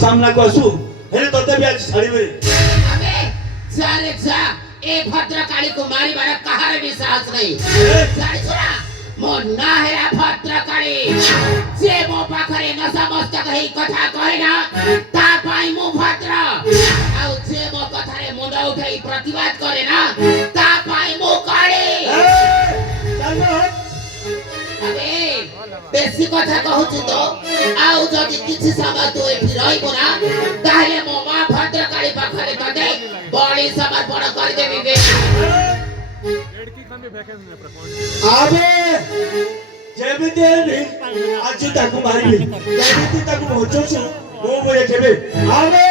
सामना को आसू हेले तते भी आज छाड़ीबे अबे चल जा ए भद्रकाली कुमारी बारा कहार भी साहस नहीं जानी सुना मो ना हेरा भद्रकाली जे मो पाखरे न समस्त कही कथा कहे ना ता पाई मो भद्र आउ जे मो कथारे मुंड उठाई प्रतिवाद करे ना ता पाई मो काली अबे बेसी कथा कहूची तो आउ जदि किछि समय तू एठी रहिबो ना ताहेले मो मा भद्रकाली पाखरे तते बड़ी समर्पण कर देबी बे लड़की खान में वैकेंसी ने प्रकॉन आबे जेमिते नहीं आज ताकू मारिबे जेमिते ताकू पहुंचोसु मो बोले केबे आबे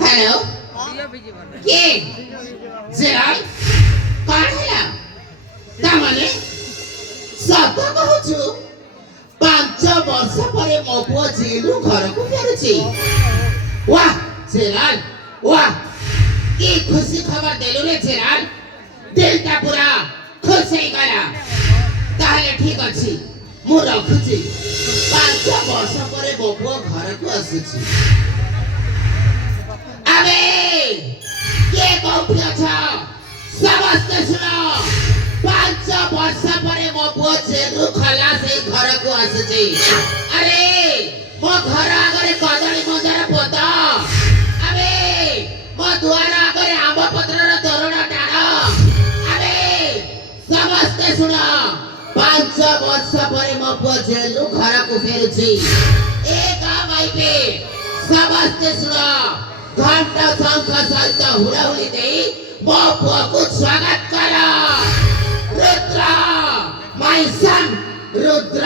हेलो के जेराल कौन है तामाने सत कहूछु 5 वर्ष परे मो पुओ जेलु घर को फेरुछि वाह जेराल वाह की खुशी खबर देलु रे जेराल दिलटा पूरा खुश हो गला ताहले ठीक अछि मु रखुछि 5 वर्ष परे मो पुओ घर को आସୁछि अबे के कौन अच्छा समझते सुनो 5 वर्ष परे मो पुओ जेलु खलास हे घर को आସୁଛି अरे मो घर आगरे कदली मंजर पोता अबे मो दुआर आगरे आंब पत्रर तोरण टाण अबे समझते सुनो 5 वर्ष परे मो पुओ जेलु घर को फेरुछि ए गाँ माइपे समझते सुनो घंटा शंख सहित हुड़ाहुड़ी दे मो पुओ को स्वागत करो Rudra my son Rudra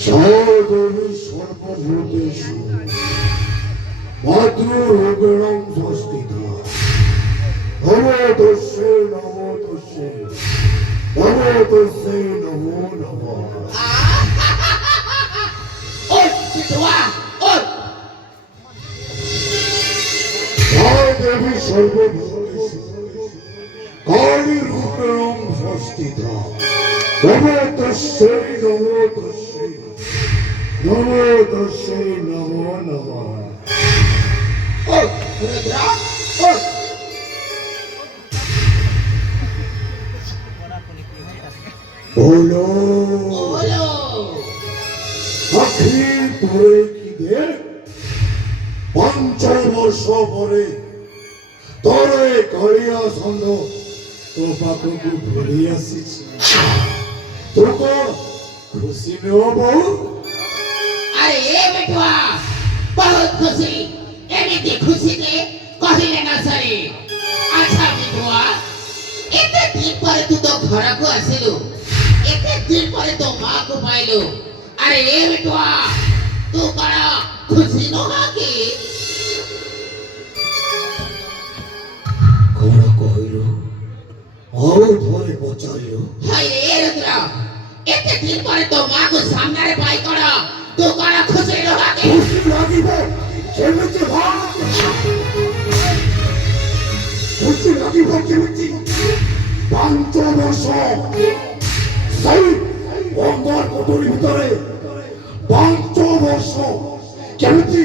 Sarvadevī sarvabhūteṣu matruruganam sastita namo tasya namo tasya namo tasya namo namah उठ पिटवा उठ Sarvadevī sarvabhūteṣu kaliruganam sastita namo tasya namo tasya namo tasya namo namah उठ रुद्र उठ बोलो बोलो আখির তোরে কি দে 5 বর্ষ পরে ତୋର ଏ କଳିଆ ଷଣ୍ଢ ତୋ ପାଖକୁ ଫେରି ଆସିଛି। ତୁ କଣ ଖୁସି ନୁହ ବୋଉ? अरे ये बेटवा बहुत खुशी एमिति खुशी ने कहिले न सरे। अच्छा बेटवा एते दिन पर तू तो घर को आसिलु, एते दिन पर तो माँ को पाइलु। अरे ये बेटवा तू कड़ा खुशी न हाकी? କଣ କହିଲୁ? ଆଉ ଥରେ ପଚାରିଲୁ। हाय रे रुद्र एते दिन पर तो माँ को सामने रे पाई कड़ा तू कड़ा खुशी न हाकी? ଖୁସି ଲାଗିବ କେମିତି ଭା? ଖୁସି ଲାଗିବ କେମିତି? 5 ବର୍ଷ ସେଇ ବନ୍ଦର କୋଠରୀ ଭିତରେ 5 ବର୍ଷ କେମିତି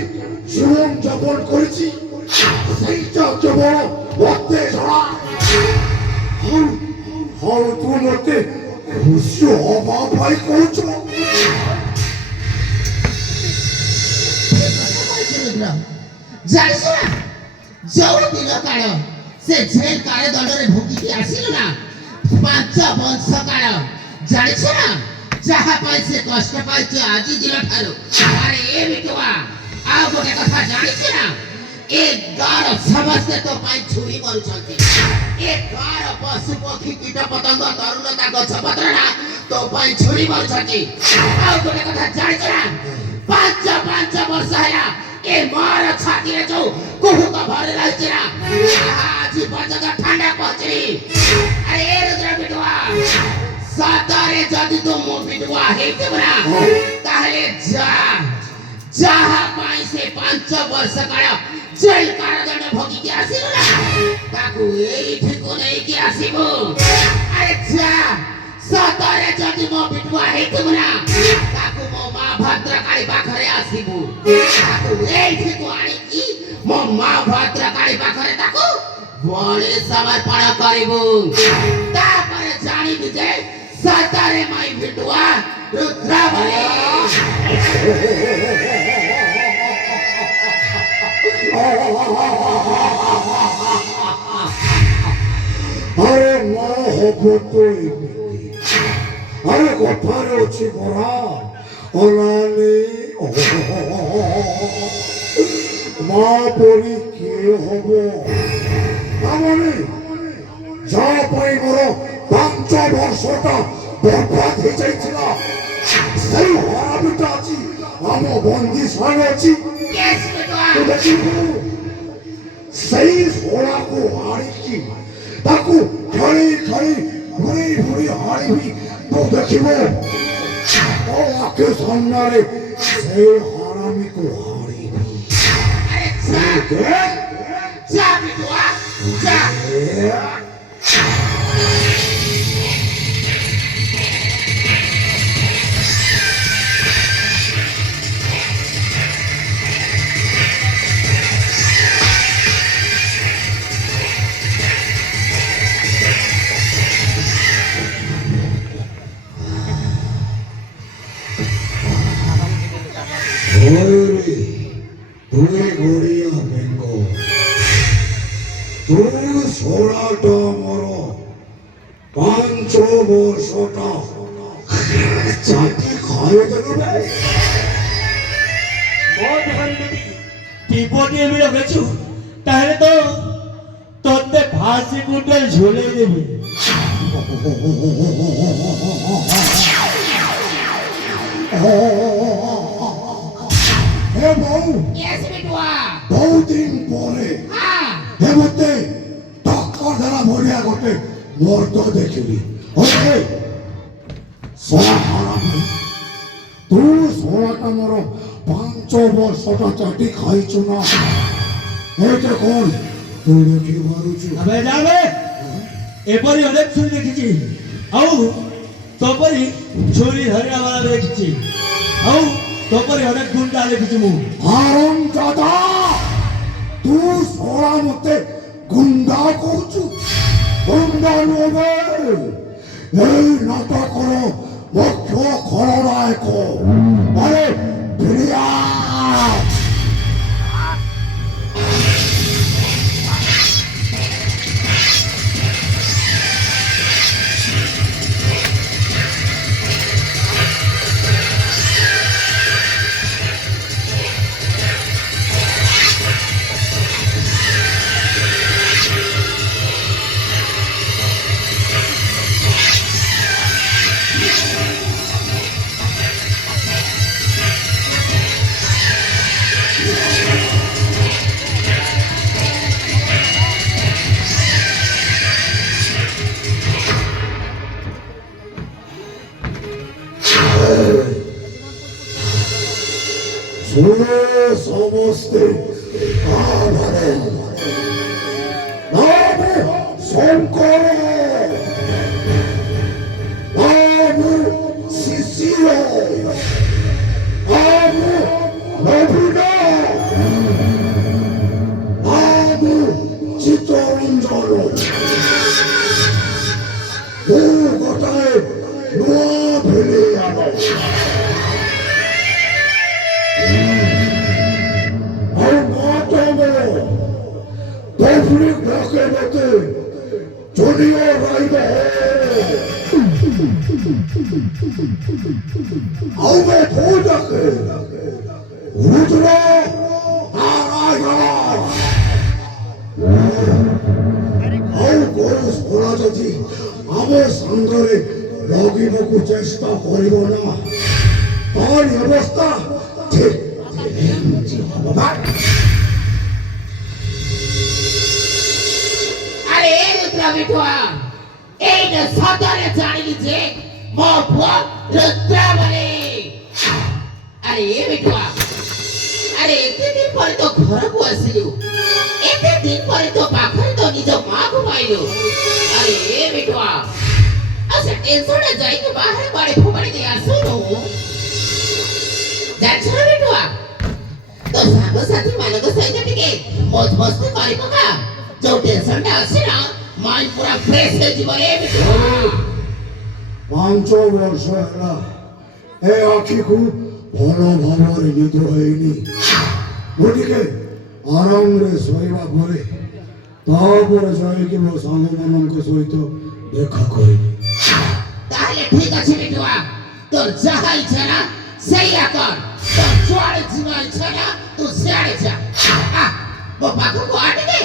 ଜୀବନ ଯାପନ କରିଛି ସେଇଟା କେବଳ ମତେ ଜଣା। ହଉ ତୁ ମତେ ଖୁସି ହବା ପାଇଁ କହୁଛୁ? ଜାଣିଛ ନା ଯୋଉ ଦିନ କାଳ ସେ ଜେଲ କାରାଦଣ୍ଡରେ ଭୋଗିକି ଆସିଲୁ ନା 5 ବର୍ଷ କାଳ ଜାଣିଛ ନା ଯାହା ପାଇଁ ସେ କଷ୍ଟ ପାଇଛି ଆଜି ଦିନ ଠାରୁ। ଆରେ ଏ ବିଟୁଆ ଆଉ ଗୋଟେ କଥା ଜାଣିଛ ନା ଏ ଗାଁର ସମସ୍ତେ ତୋ ପାଇଁ ଛୁରୀ କରୁଛନ୍ତି। ଏ ଗାଁର ପଶୁ ପକ୍ଷୀ କୀଟ ପତଙ୍ଗ ତରୁଲତା ଗଛ ପତ୍ରଟା ତୋ ପାଇଁ ଛୁରୀ କରୁଛନ୍ତି। ଆଉ ଗୋଟେ କଥା ଜାଣିଛ ନା 5 ବର୍ଷ ହେଲା ଏ ମାର ଛାତିରେ ଯୋଉ କୁହୁକ ଭରି ରହିଛି ନା ଆଜି ପର୍ଯ୍ୟନ୍ତ ঠান্ডা ପହଞ୍ଚିନି। ଆରେ ଏ ରୁଦ୍ର ବିଟୁଆ ସତରେ ଯଦି ତୁ ମୋ ବିଟୁଆ ହେଇଥିବ ନା ତାହେଲେ ଯାହା ପାଇଁ ସେ 5 ବର୍ଷ କାଳ ଜେଲ କାରାଦଣ୍ଡ ଭୋଗିକି ଆସିଲୁ ନା ତାକୁ ଏଇଠିକୁ ନେଇକି ଆସିବୁ। ଆରେ ଯା ସତରେ ଯଦି ମୋ ବିଟୁଆ ହେଇଥିବ ନା ତାକୁ ମୋ ମା ଭଦ୍ରକାଳୀ ପାଖରେ ଆସିବୁ। ତାକୁ ଏଇଠିକୁ ଆଣିକି ମୋ ମା ଭଦ୍ରକାଳୀ ପାଖରେ ତାକୁ ବଳି ସମର୍ପଣ କରିବୁ। ତାପରେ ଜାଣିବୁ ଯେ ସତରେ ମୋ ବିଟୁଆ ରୁଦ୍ରବଳି। আরে মা হব তো এমনি। আরে কথারে অছি পড়া অনালে মা পরি কে হব তাମାନେ যাହା ପାଇଁ ମୋର 5 ବର୍ଷଟା ବର୍ବାଦ ହେଇଯାଇଥିଲା ସେଇ ହରାମିଟା ଅଛି ଆମ ବନ୍ଦିଶାଳ ଅଛି। Yes, ବିଟୁଆ। ତୁ ଦେଖିବୁ ସେଇ ଶୋଳାକୁ ଆଣିକି ତାକୁ ଖେଳି ଖେଳି ଘୁରି ଘୁରି ହାଣିବି। ତୁ ଦେଖିବୁ ତୋ ଆଖି ସାମ୍ନାରେ ସେଇ ହରାମିକୁ ହାଣିବି। ଆରେ ଯା ବିଟୁଆ ଯା। তুই গড়িয়া বেঙ্গ তুই ষোড়াটা মর 5 ବର୍ଷଟା ଚାଟି ଖାଇଦେଲୁ ରେ। ମୋ ଦୋକାନ ଯଦି ଟିପଟିଏ ବି ରଖିଛୁ ତାହେଲେ ତ ତତେ ଫାସି କୁଣ୍ଡେ ଝୁଲେଇ ଦେବି। হে বউ Yes, বিটুয়া। বহুদিন পরে হ্যাঁ হে মতে টক্কর ধরা ভরিয়া গোটে মর্দ দেখিলি। ওরে সোনা হারামি তুই সোনাটা মোর 5 ବର୍ଷଟା ଚାଟି ଖାଇଛୁ ନା ଏଇଟା କଣ তুই দেখি পারুଛୁ? আবে যাবে এপরি অনেক ছুরি দেখিছি ଆଉ ତୋପରି ଛୁରୀ ଧରିବା ବାଲା ଦେଖିଛି ଆଉ ତୋପରି ଅନେକ ଗୁଣ୍ଡା ଦେଖିଛି ମୁଁ। হারাম দাদা তুই সোনা মতে গুন্ডা করছু? গুন্ডা নবে এই নাটকর মুখ্য খলনায়ক আরে প্রিয়া। ସମସ୍ତେ ଆଭାରେ ନାମ ଶଙ୍କର ନାମ ଶିଶିର নাম নবীন নাম চিত্তরঞ্জন গোটায় নোয়া ভেলে আনো আর মাতম তফরিক ঢাকে মতে জনিয়া রাইব আউবে ফৌজাকে রুদ্র নারায়ণ ଆଉ କୌଣସି ପୋଡ଼ା ଯଦି ଆମ ସାଙ୍ଗରେ ଲଗିବାକୁ ଚେଷ୍ଟା କରିବ ନା ତାରି ଅବସ୍ଥା ଠିକ୍ ଏମିତି ହବ ବା। আরে রুদ্র বিঠুয়া এইটা সতরে জানিলি যে ମୋ ପୁଅ ରୁଦ୍ର ବୋଲି। ଆରେ ଏ ବିଠୁଆ ଆରେ ଏତେ ଦିନ ପରେ ତୋ ଘରକୁ ଆସିଲୁ ଏତେ ଦିନ ପରେ ତୋ ପାଖରେ ତୋ ନିଜ ମାକୁ ପାଇଲୁ। ଆରେ ଏ ବିଠୁଆ ଆଉ ସେ ଟେନସନରେ ଯାଇକି ବାହାରେ କୁଆଡେ ଫୋପାଡ଼ି ଦେଇ ଆସୁନୁ। ଜାଣିଛୁ ନା ବିଠୁଆ ତୋ ସାଙ୍ଗସାଥି ମାନଙ୍କ ସହିତ ଟିକେ ମୌଜ ମସ୍ତି କରି ପକା। ଯୋଉ ଟେନସନଟା ଅଛି ନା ମାଇଣ୍ଡ ପୁରା ଫ୍ରେଶ ହେଇଯିବ ରେ ବିଠୁଆ। 5 ବର୍ଷ ହେଲା ଏ ଆଖିକୁ ଭଲ ଭାବରେ ନିଦ ହେଇନି। ମୁଁ ଟିକେ ଆରାମରେ ଶୋଇବା ପରେ ତାପରେ ଯାଇକି ମୋ ସାଙ୍ଗମାନଙ୍କ ସହିତ ଦେଖା କରିବି। তাহলে ঠিক আছে বিটুয়া তোর যাহা ইচ্ছা না সেইয়া কর। তোর যুয়াড়ে ଯିବା ইচ্ছা না তুই সিয়াড়ে যা। ମୋ ପାଖକୁ ଆ ଟିକେ।